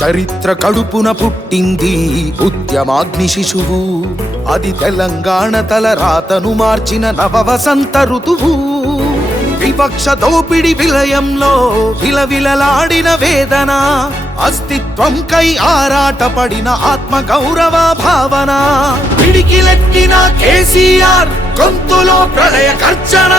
చరిత్ర కడుపున పుట్టింది ఉద్యమాగ్ని శిశువు, అది తెలంగాణ తల రాతను మార్చిన నవవసంత ఋతువు. వివక్ష దోపిడి విలయంలో విలవిలలాడిన వేదన, అస్తిత్వం కై ఆరాటపడిన ఆత్మ గౌరవ భావన. పిడికిలెత్తిన కేసీఆర్ గొంతులో ప్రళయ గర్జన.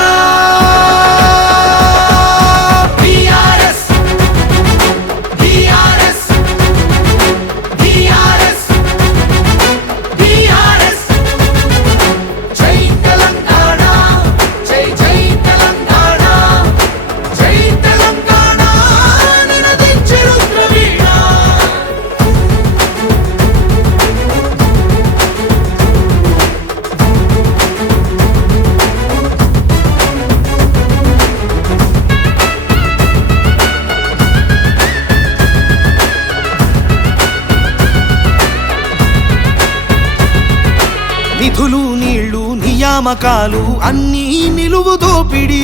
నిధులు నీళ్లు నియామకాలు అన్నీ నిలువు దోపిడి,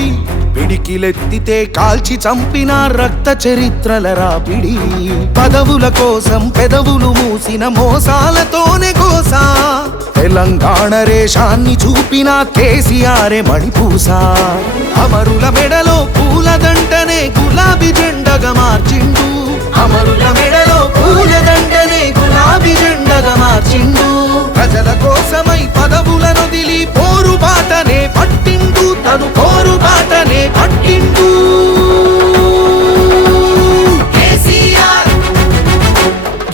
పిడికిలెత్తితే కాల్చి చంపిన రక్త చరిత్రల రాపిడి. పదవుల కోసం పెదవులు మూసిన మోసాలతోనే కోసా, తెలంగాణ రేషాన్ని చూపిన కేసీఆరే మణిపూస. అమరుల మెడలో పూలదండనే గులాబీ జెండగా మార్చిండు, అమరుల మెడలో పూలదండనే గులాబీ జెండగా మార్చిండు. ప్రజల కోసమై పదవులను దిలి పోరుబాటనే పట్టిండు, తను పోరుబాటనే పట్టిండు. కేసీఆర్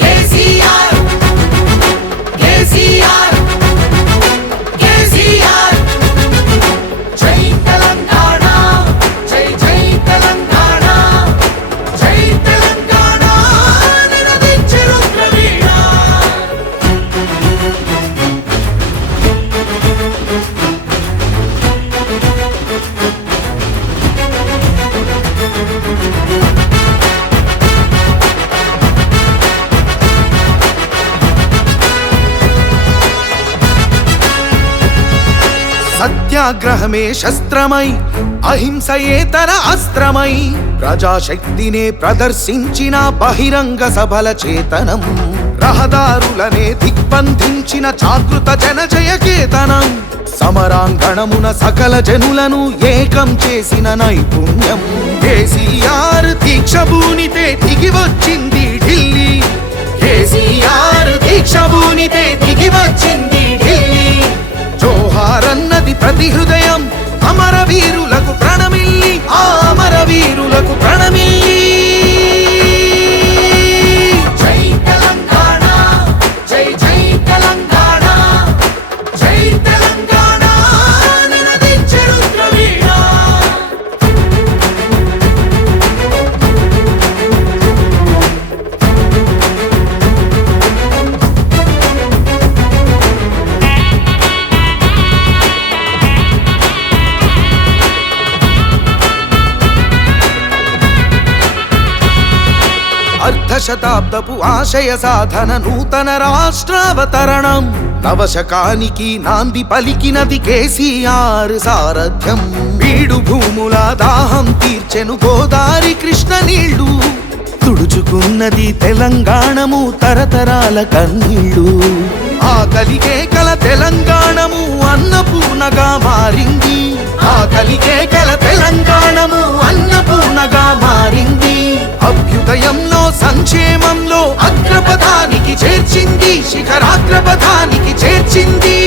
కేసీఆర్ కేసీఆర్ కేసీఆర్. జై తెలంగాణ జై జై తెలంగాణ, జై తెలంగాణ నినదించే రుద్రవీణ. సత్యాగ్రహమే శస్త్రమై అహింసయే తన అస్త్రమై, ప్రజాశక్తినే ప్రదర్శించిన బహిరంగ సభల చేతనం. రహదారులనే దిగ్బంధించిన జాగృత జనజయ కేతనం. సమరాంగణమున సకల జనులను ఏకం చేసిన నైపుణ్యం. కేసీఆర్ దీక్ష భూనితే దిగి వచ్చింది ఢిల్లీ, కేసీఆర్ దీక్ష భూనితే దిగి వచ్చింది ఢిల్లీ. జోహారన్నది ప్రతి హృదయం, అమరవీరులకు ప్రణమిల్లి, ఆ అమరవీరులకు ప్రణమిల్లి. జై తెలంగాణ జై జై తెలంగాణ, జై తెలంగాణ నినదించే రుద్రవీణ. అర్ధశతాబ్దపు ఆశయ సాధన నూతన రాష్ట్రావతరణం. నవశకానికి నాంది పలికినది కేసీఆర్ సారథ్యం. బీడు భూముల దాహం తీర్చెను గోదారి కృష్ణ నీళ్లు, తుడుచుకున్నది తెలంగాణము తరతరాల కన్నీళ్లు. ఆకలికే కల తెలంగాణము అన్నపూర్ణగా మారింది, ఆకలికే కల తెలంగాణము అన్నపూర్ణగా మారింది. అభ్యుదయంలో సంక్షేమంలో అగ్రపథానికి చేర్చింది, శిఖరాగ్రపథానికి చేర్చింది.